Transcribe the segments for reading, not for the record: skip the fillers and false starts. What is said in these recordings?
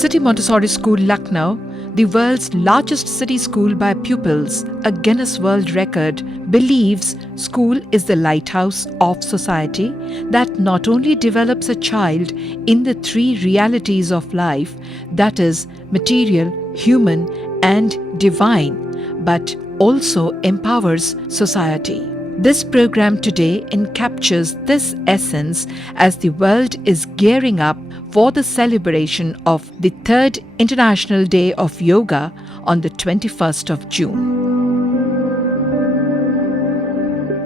City Montessori School, Lucknow, the world's largest city school by pupils, a Guinness World Record, believes school is the lighthouse of society that not only develops a child in the three realities of life, that is, material, human, and divine, but also empowers society. This program today encaptures this essence as the world is gearing up for the celebration of the third International Day of Yoga on the 21st of June.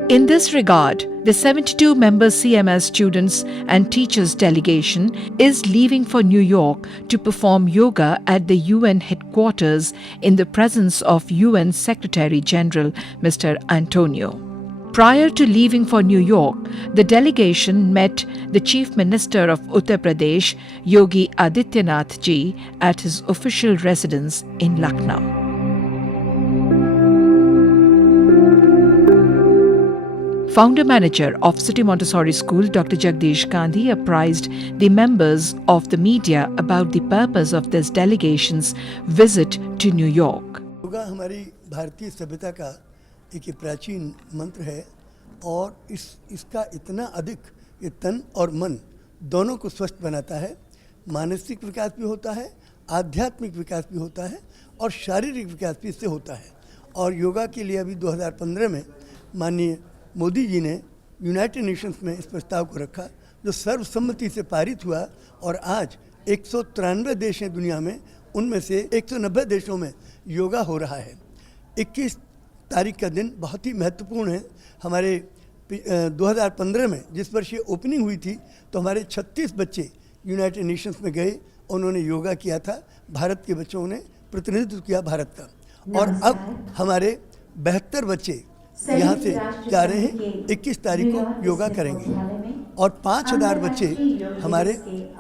In this regard, the 72-member CMS students and teachers delegation is leaving for New York to perform yoga at the UN headquarters in the presence of UN Secretary General Mr. Antonio. Prior to leaving for New York, the delegation met the Chief Minister of Uttar Pradesh, Yogi Adityanath ji, at his official residence in Lucknow. Founder-manager of City Montessori School, Dr. Jagdish Gandhi, apprised the members of the media about the purpose of this delegation's visit to New York. Yoga हमारी भारतीय सभ्यता का एक प्राचीन मंत्र है और इसका इतना अधिक ये तन और मन दोनों को स्वस्थ बनाता है। मानसिक विकास भी होता है, आध्यात्मिक विकास भी होता है और शारीरिक विकास भी इससे होता है। और योगा के लिए अभी 2015 में माननीय मोदी जी ने यूनाइटेड नेशंस में इस प्रस्ताव को रखा, जो सर्वसम्मति से पारित हुआ और आज 193 देश हैं दुनिया में, उनमें से 190 देशों में योगा हो रहा है। 21 तारीख का दिन बहुत ही महत्वपूर्ण है। हमारे 2015 में जिस वर्ष ये ओपनिंग हुई थी तो हमारे 36 बच्चे यूनाइटेड नेशंस में गए, उन्होंने योगा किया था, भारत के बच्चों ने प्रतिनिधित्व किया भारत का। और अब हमारे 72 बच्चे यहाँ से जा रहे हैं, 21 तारीख को योगा करेंगे और 5000 बच्चे हमारे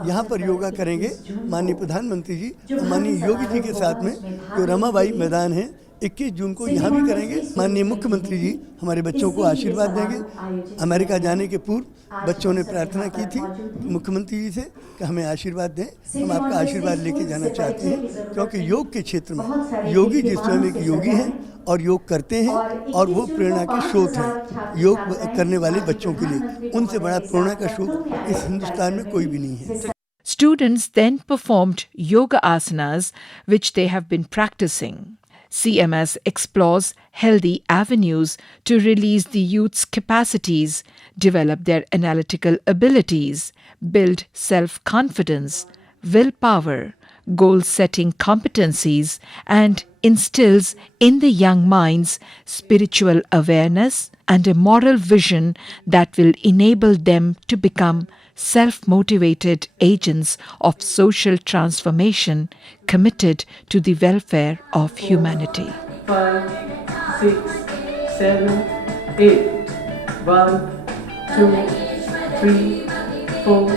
यहाँ पर योगा करेंगे। माननीय प्रधानमंत्री जी, माननीय योगी जी के साथ में जो रमाबाई मैदान है 21 जून को यहाँ भी करेंगे। माननीय मुख्यमंत्री जी हमारे बच्चों को आशीर्वाद देंगे। अमेरिका जाने के पूर्व बच्चों ने प्रार्थना की थी मुख्यमंत्री जी से कि हमें आशीर्वाद दें, हम आपका आशीर्वाद लेके जाना चाहते हैं, क्योंकि योग के क्षेत्र में योगी जी स्वयं एक योगी हैं और योग करते हैं और वो प्रेरणा के स्रोत हैं योग करने वाले बच्चों के लिए। उनसे बड़ा प्रेरणा का स्रोत इस हिंदुस्तान में कोई भी नहीं है। Students then performed yoga asanas which they have been practicing. CMS explores healthy avenues to release the youth's capacities, develop their analytical abilities, build self-confidence, willpower, goal-setting competencies, and instills in the young minds spiritual awareness and a moral vision that will enable them to become self-motivated agents of social transformation committed to the welfare of humanity. 5, 6, 7, 8. 1, 2, 3, 4,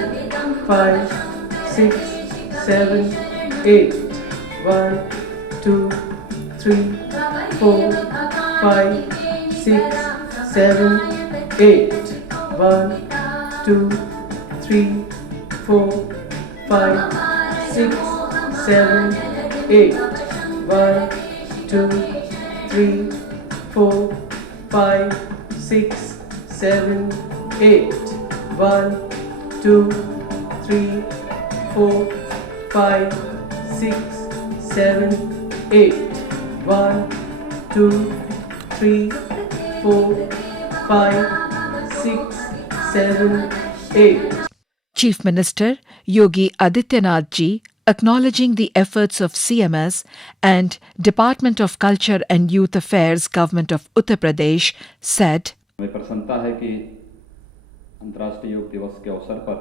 5, 6, 7, 8. 1, 2, 3, 4, 5, 6, 7, 8. 1, 2, 3, 4, 5, 6, 7, 8. 1, 2, 3, 4, 5, 6, 7, 8. 1, 2, 3, 4, 5, 6, 7, 8. 1, 2, 3, 4, 5, 6, 7, 8. Chief Minister Yogi Adityanath ji, acknowledging the efforts of CMS and Department of Culture and Youth Affairs, Government of Uttar Pradesh, said, हमें प्रसन्नता है कि अंतर्राष्ट्रीय योग दिवस के अवसर पर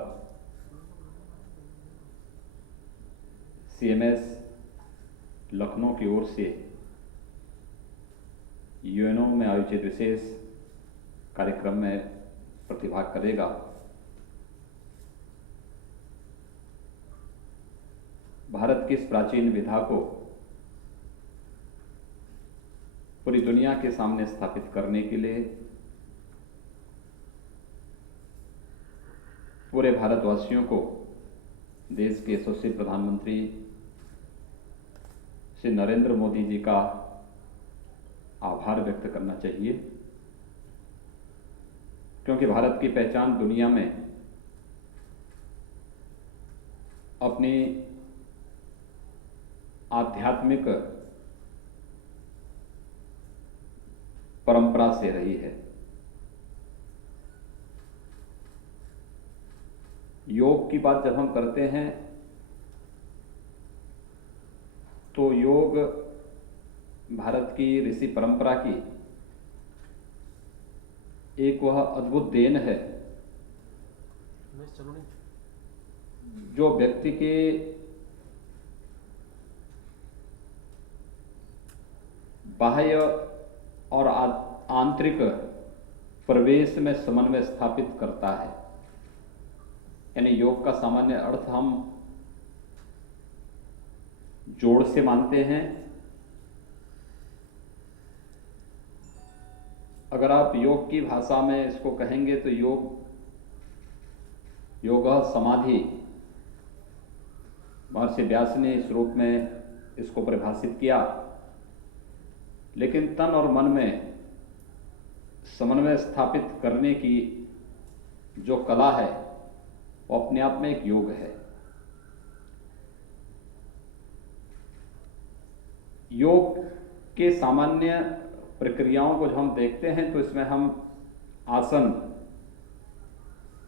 CMS लखनऊ की ओर से यूएनओ में आयोजित विशेष कार्यक्रम में प्रतिभाग करेगा। भारत की इस प्राचीन विधा को पूरी दुनिया के सामने स्थापित करने के लिए पूरे भारतवासियों को देश के यशस्वी प्रधानमंत्री श्री नरेंद्र मोदी जी का आभार व्यक्त करना चाहिए, क्योंकि भारत की पहचान दुनिया में अपनी आध्यात्मिक परंपरा से रही है। योग की बात जब हम करते हैं तो योग भारत की ऋषि परंपरा की एक वह अद्भुत देन है जो व्यक्ति के बाह्य और आंतरिक प्रवेश में समन्वय स्थापित करता है। यानी योग का सामान्य अर्थ हम जोड़ से मानते हैं। अगर आप योग की भाषा में इसको कहेंगे तो योग समाधि, महर्षि व्यास ने इस रूप में इसको परिभाषित किया। लेकिन तन और मन में समन्वय स्थापित करने की जो कला है वो अपने आप में एक योग है। योग के सामान्य प्रक्रियाओं को जब हम देखते हैं तो इसमें हम आसन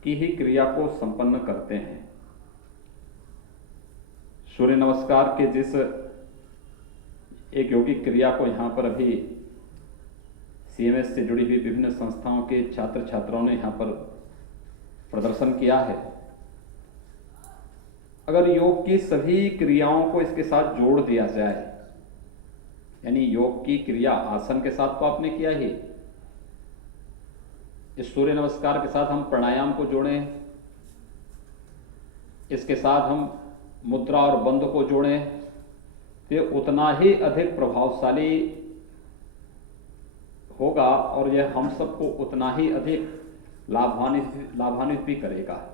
की ही क्रिया को संपन्न करते हैं। सूर्य नमस्कार के जिस एक योगिक क्रिया को यहाँ पर अभी CMS से जुड़ी हुई विभिन्न संस्थाओं के छात्र छात्राओं ने यहाँ पर प्रदर्शन किया है, अगर योग की सभी क्रियाओं को इसके साथ जोड़ दिया जाए, यानी योग की क्रिया आसन के साथ तो आपने किया ही, इस सूर्य नमस्कार के साथ हम प्राणायाम को जोड़ें, इसके साथ हम मुद्रा और बंध को जोड़ें, तो उतना ही अधिक प्रभावशाली होगा और यह हम सबको उतना ही अधिक लाभान्वित भी करेगा।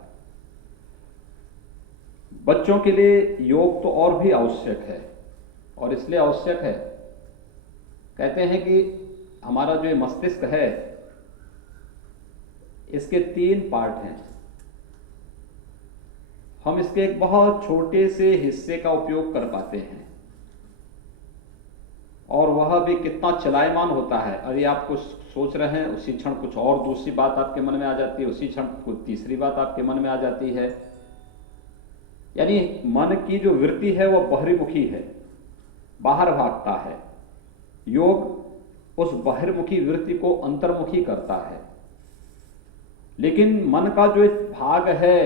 बच्चों के लिए योग तो और भी आवश्यक है, और इसलिए आवश्यक है, कहते हैं कि हमारा जो मस्तिष्क है इसके 3 पार्ट हैं। हम इसके एक बहुत छोटे से हिस्से का उपयोग कर पाते हैं और वह भी कितना चलायमान होता है। अरे आप कुछ सोच रहे हैं, उसी क्षण कुछ और दूसरी बात आपके मन में आ जाती है, उसी क्षण कुछ तीसरी बात आपके मन में आ जाती है। यानी मन की जो वृत्ति है वह बहिर्मुखी है, बाहर भागता है। योग उस बहिर्मुखी वृत्ति को अंतर्मुखी करता है। लेकिन मन का जो एक भाग है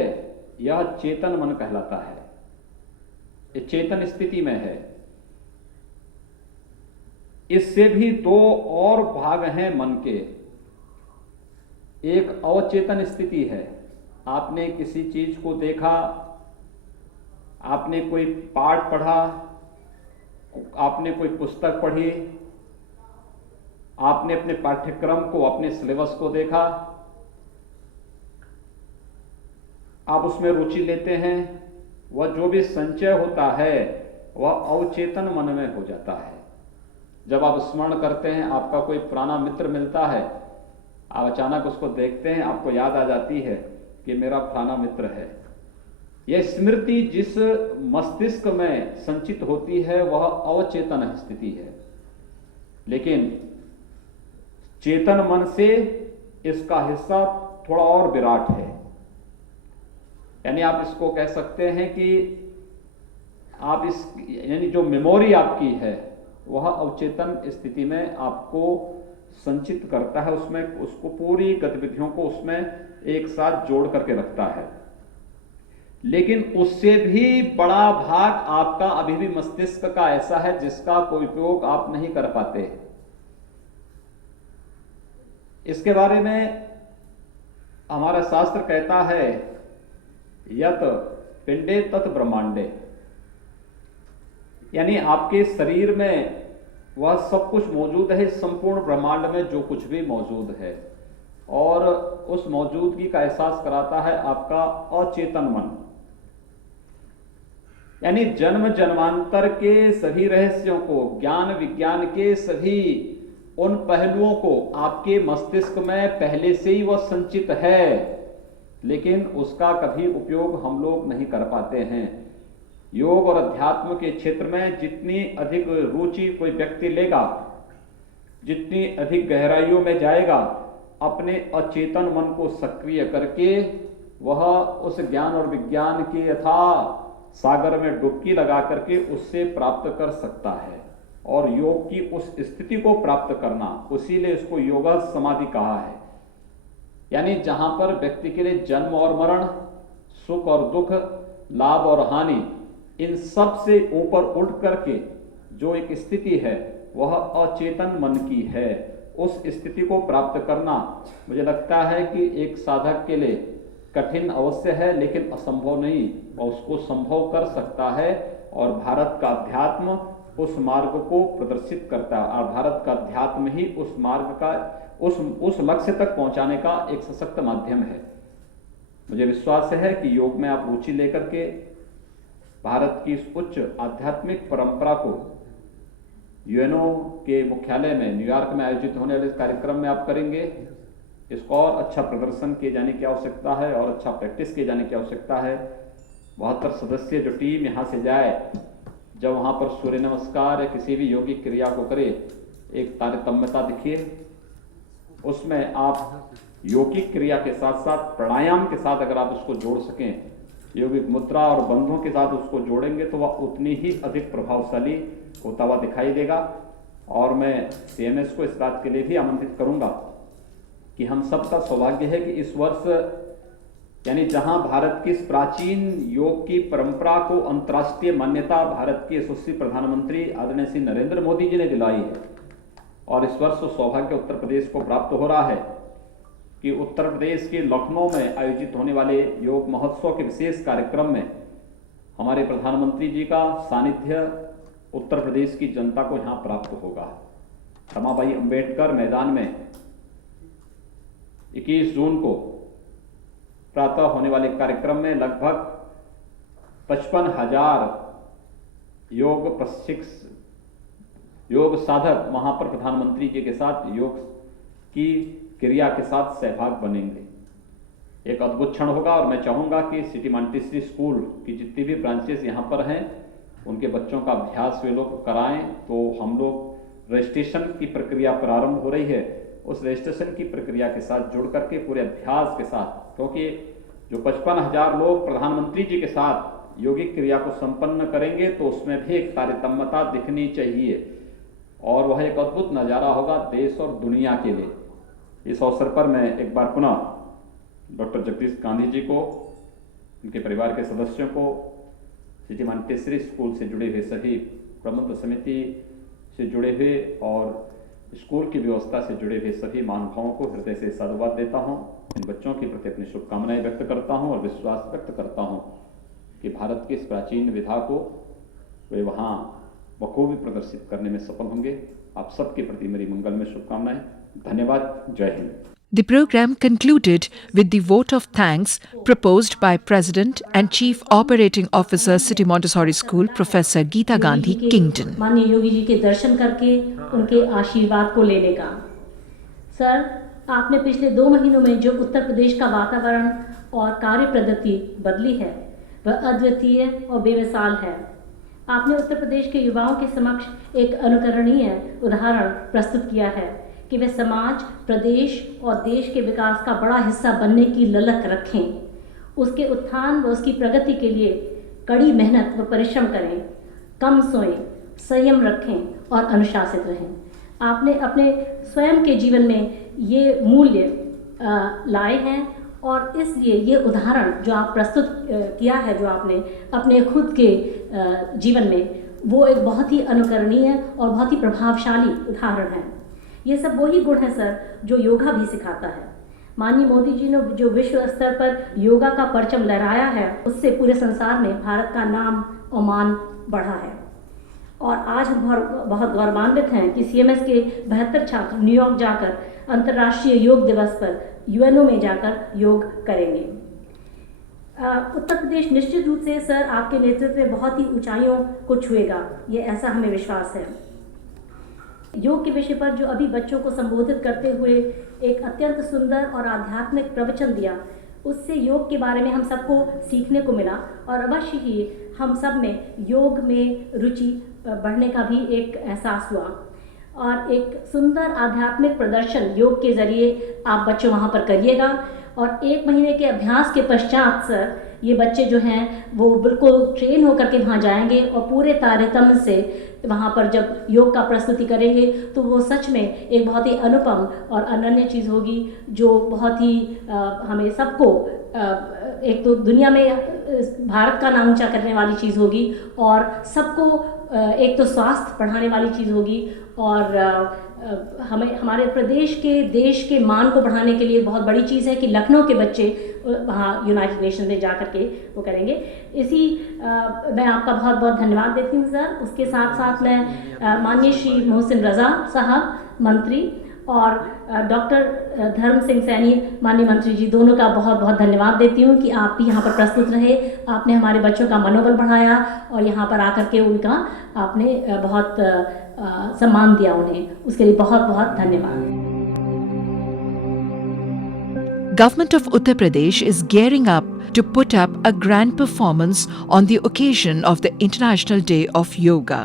यह चेतन मन कहलाता है, ये चेतन स्थिति में है। इससे भी 2 और भाग हैं मन के। एक अवचेतन स्थिति है, आपने किसी चीज को देखा, आपने कोई पाठ पढ़ा, आपने कोई पुस्तक पढ़ी, आपने अपने पाठ्यक्रम को, अपने सिलेबस को देखा, आप उसमें रुचि लेते हैं, वह जो भी संचय होता है वह अवचेतन मन में हो जाता है। जब आप स्मरण करते हैं, आपका कोई पुराना मित्र मिलता है, आप अचानक उसको देखते हैं, आपको याद आ जाती है कि मेरा पुराना मित्र है। यह स्मृति जिस मस्तिष्क में संचित होती है वह अवचेतन स्थिति है। लेकिन चेतन मन से इसका हिस्सा थोड़ा और विराट है। यानी आप इसको कह सकते हैं कि आप यानी जो मेमोरी आपकी है वह अवचेतन स्थिति में आपको संचित करता है, उसमें उसको पूरी गतिविधियों को उसमें एक साथ जोड़ करके रखता है। लेकिन उससे भी बड़ा भाग आपका अभी भी मस्तिष्क का ऐसा है जिसका कोई उपयोग आप नहीं कर पाते। इसके बारे में हमारा शास्त्र कहता है यत पिंडे तत् ब्रह्मांडे, यानी आपके शरीर में वह सब कुछ मौजूद है, संपूर्ण ब्रह्मांड में जो कुछ भी मौजूद है, और उस मौजूदगी का एहसास कराता है आपका अचेतन मन। यानी जन्म जन्मांतर के सभी रहस्यों को, ज्ञान विज्ञान के सभी उन पहलुओं को आपके मस्तिष्क में पहले से ही वह संचित है, लेकिन उसका कभी उपयोग हम लोग नहीं कर पाते हैं। योग और अध्यात्म के क्षेत्र में जितनी अधिक रुचि कोई व्यक्ति लेगा, जितनी अधिक गहराइयों में जाएगा, अपने अचेतन मन को सक्रिय करके वह उस ज्ञान और विज्ञान के अथाह सागर में डुबकी लगा करके उससे प्राप्त कर सकता है। और योग की उस स्थिति को प्राप्त करना, उसीलिए इसको योगा समाधि कहा है। यानी जहां पर व्यक्ति के लिए जन्म और मरण, सुख और दुख, लाभ और हानि, इन सब से ऊपर उठ करके जो एक स्थिति है वह अचेतन मन की है। उस स्थिति को प्राप्त करना मुझे लगता है कि एक साधक के लिए कठिन अवश्य है, लेकिन असंभव नहीं, और उसको संभव कर सकता है। और भारत का अध्यात्म उस मार्ग को प्रदर्शित करता है, और भारत का अध्यात्म ही उस मार्ग का, उस लक्ष्य तक पहुंचाने का एक सशक्त माध्यम है। मुझे विश्वास है कि योग में आप रुचि लेकर के भारत की इस उच्च आध्यात्मिक परंपरा को यूएनओ के मुख्यालय में न्यूयॉर्क में आयोजित होने वाले कार्यक्रम में आप करेंगे। इसको और अच्छा प्रदर्शन किए जाने की आवश्यकता है और अच्छा प्रैक्टिस किए जाने की आवश्यकता है। 72 सदस्यीय जो टीम यहाँ से जाए, जब वहाँ पर सूर्य नमस्कार या किसी भी योगिक क्रिया को करे, एक तारतम्यता दिखिए, उसमें आप योगिक क्रिया के साथ साथ प्राणायाम के साथ अगर आप उसको जोड़ सकें, योगिक मुद्रा और बंधों के साथ उसको जोड़ेंगे तो वह उतनी ही अधिक प्रभावशाली होता हुआ दिखाई देगा। और मैं सीएमएस को इस बात के लिए भी आमंत्रित करूंगा कि हम सबका सौभाग्य है कि इस वर्ष, यानी जहां भारत की इस प्राचीन योग की परंपरा को अंतर्राष्ट्रीय मान्यता भारत के यशस्वी प्रधानमंत्री आदरणीय श्री नरेंद्र मोदी जी ने दिलाई है, और इस वर्ष सौभाग्य उत्तर प्रदेश को प्राप्त हो रहा है कि उत्तर प्रदेश के लखनऊ में आयोजित होने वाले योग महोत्सव के विशेष कार्यक्रम में हमारे प्रधानमंत्री जी का सानिध्य उत्तर प्रदेश की जनता को यहाँ प्राप्त होगा। रमाबाई अंबेडकर मैदान में 21 जून को प्रातः होने वाले कार्यक्रम में लगभग 55,000 योग साधक वहां पर प्रधानमंत्री जी के साथ योग की क्रिया के साथ सहभाग बनेंगे। एक अद्भुत क्षण होगा, और मैं चाहूंगा कि सिटी मॉन्टेसरी स्कूल की जितनी भी ब्रांचेस यहाँ पर हैं, उनके बच्चों का अभ्यास वे लोग कराएं। तो हम लोग रजिस्ट्रेशन की प्रक्रिया प्रारंभ हो रही है, उस रजिस्ट्रेशन की प्रक्रिया के साथ जुड़ करके पूरे अभ्यास के साथ, क्योंकि जो 55,000 लोग प्रधानमंत्री जी के साथ योगिक क्रिया को संपन्न करेंगे तो उसमें भी एक तारतम्यता दिखनी चाहिए, और वह एक अद्भुत नज़ारा होगा देश और दुनिया के लिए। इस अवसर पर मैं एक बार पुनः डॉक्टर जगदीश गांधी जी को, उनके परिवार के सदस्यों को, सिटी मॉन्टेसरी स्कूल से जुड़े हुए सभी प्रबंध समिति से जुड़े हुए और स्कूल की व्यवस्था से जुड़े हुए सभी महानुभावों को हृदय से साधुवाद देता हूँ। इन बच्चों के प्रति अपनी शुभकामनाएं व्यक्त करता हूँ और विश्वास व्यक्त करता हूँ कि भारत की इस प्राचीन विधा को वे वहाँ बखूबी प्रदर्शित करने में सफल होंगे। आप सबके प्रति मेरी मंगलमय शुभकामनाएं। धन्यवाद। जय Hind. The program concluded with the vote of thanks proposed by President and Chief Operating Officer City Montessori School, Professor Geeta Gandhi Kington. माननीय योगी जी के दर्शन करके उनके आशीर्वाद को लेने का। सर, आपने पिछले 2 महीनों में जो उत्तर प्रदेश का वातावरण और कार्य पद्धति बदली है वह अद्वितीय और बेमिसाल है। आपने उत्तर प्रदेश के युवाओं के समक्ष एक अनुकरणीय उदाहरण प्रस्तुत किया है कि वे समाज, प्रदेश और देश के विकास का बड़ा हिस्सा बनने की ललक रखें। उसके उत्थान व उसकी प्रगति के लिए कड़ी मेहनत व परिश्रम करें, कम सोएं, संयम रखें और अनुशासित रहें। आपने अपने स्वयं के जीवन में ये मूल्य लाए हैं, और इसलिए ये उदाहरण जो आप प्रस्तुत किया है, जो आपने अपने खुद के जीवन में, वो एक बहुत ही अनुकरणीय और बहुत ही प्रभावशाली उदाहरण है। ये सब वही गुण हैं सर जो योगा भी सिखाता है। माननीय मोदी जी ने जो विश्व स्तर पर योगा का परचम लहराया है, उससे पूरे संसार में भारत का नाम और मान बढ़ा है। और आज हम बहुत गौरवान्वित हैं कि सीएमएस के 72 छात्र न्यूयॉर्क जाकर अंतर्राष्ट्रीय योग दिवस पर यूएनओ में जाकर योग करेंगे। उत्तर प्रदेश निश्चित रूप से सर आपके नेतृत्व में बहुत ही ऊंचाइयों को छुएगा, ये ऐसा हमें विश्वास है। योग के विषय पर जो अभी बच्चों को संबोधित करते हुए एक अत्यंत सुंदर और आध्यात्मिक प्रवचन दिया, उससे योग के बारे में हम सबको सीखने को मिला और अवश्य ही हम सब में योग में रुचि बढ़ने का भी एक एहसास हुआ और एक सुंदर आध्यात्मिक प्रदर्शन योग के ज़रिए आप बच्चों वहाँ पर करिएगा। और 1 महीने के अभ्यास के पश्चात सर ये बच्चे जो हैं वो बिल्कुल ट्रेन होकर के वहाँ जाएंगे और पूरे तारतम्य से वहाँ पर जब योग का प्रस्तुति करेंगे तो वो सच में एक बहुत ही अनुपम और अनन्य चीज़ होगी, जो बहुत ही हमें सबको एक तो दुनिया में भारत का नाम ऊंचा करने वाली चीज़ होगी और सबको एक तो स्वास्थ्य बढ़ाने वाली चीज़ होगी और हमें हमारे प्रदेश के देश के मान को बढ़ाने के लिए बहुत बड़ी चीज़ है कि लखनऊ के बच्चे वहाँ यूनाइटेड नेशन में जा कर के वो करेंगे। इसी मैं आपका बहुत बहुत धन्यवाद देती हूँ सर। उसके साथ साथ मैं माननीय श्री मोहसिन रज़ा साहब मंत्री और डॉक्टर धर्म सिंह सैनी माननीय मंत्री जी दोनों का बहुत बहुत धन्यवाद देती हूँ कि आप भी यहाँ पर प्रस्तुत रहे, आपने हमारे बच्चों का मनोबल बढ़ाया और यहाँ पर आकर के उनका आपने बहुत सम्मान दिया उन्हें, उसके लिए बहुत बहुत धन्यवाद। Government of Uttar Pradesh is gearing up to put up a grand performance on the occasion of the International Day of Yoga.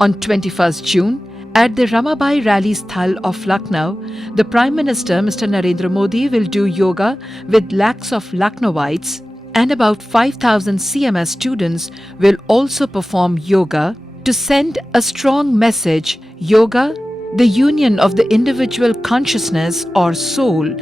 On 21st June, at the Ramabai Rally Sthal of Lucknow, the Prime Minister Mr. Narendra Modi will do yoga with lakhs of Lucknowites, and about 5,000 CMS students will also perform yoga to send a strong message. Yoga, the union of the individual consciousness or soul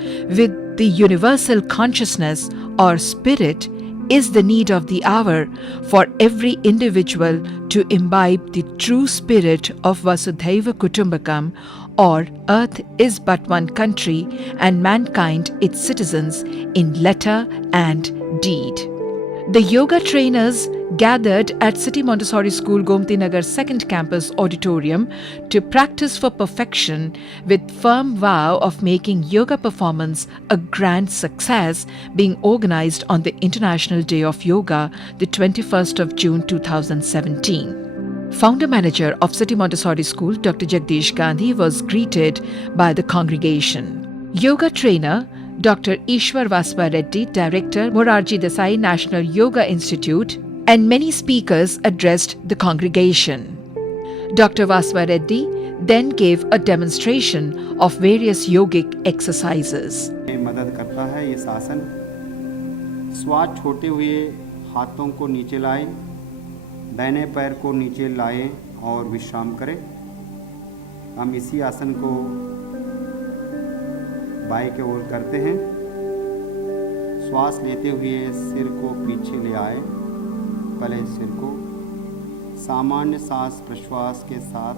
with the universal consciousness or spirit, is the need of the hour for every individual to imbibe the true spirit of Vasudhaiva Kutumbakam, or Earth is but one country and mankind its citizens in letter and deed. The yoga trainers gathered at City Montessori School, Gomti Nagar 2nd Campus Auditorium to practice for perfection with firm vow of making yoga performance a grand success, being organized on the International Day of Yoga, the 21st of June 2017. Founder manager of City Montessori School, Dr. Jagdish Gandhi, was greeted by the congregation. Yoga trainer Dr. Ishwar Vaspa Reddy, Director, Morarji Desai National Yoga Institute, and many speakers addressed the congregation. Dr. Vaspa Reddy then gave a demonstration of various yogic exercises. मदद करता है ये आसन। श्वास छोड़ते हुए हाथों को नीचे लाएं, दाहिने पैर को नीचे लाएं और विश्राम करें। हम इसी आसन को बाएं की ओर करते हैं। श्वास लेते हुए सिर को पीछे ले आए, पहले सिर को सामान्य सांस प्रश्वास के साथ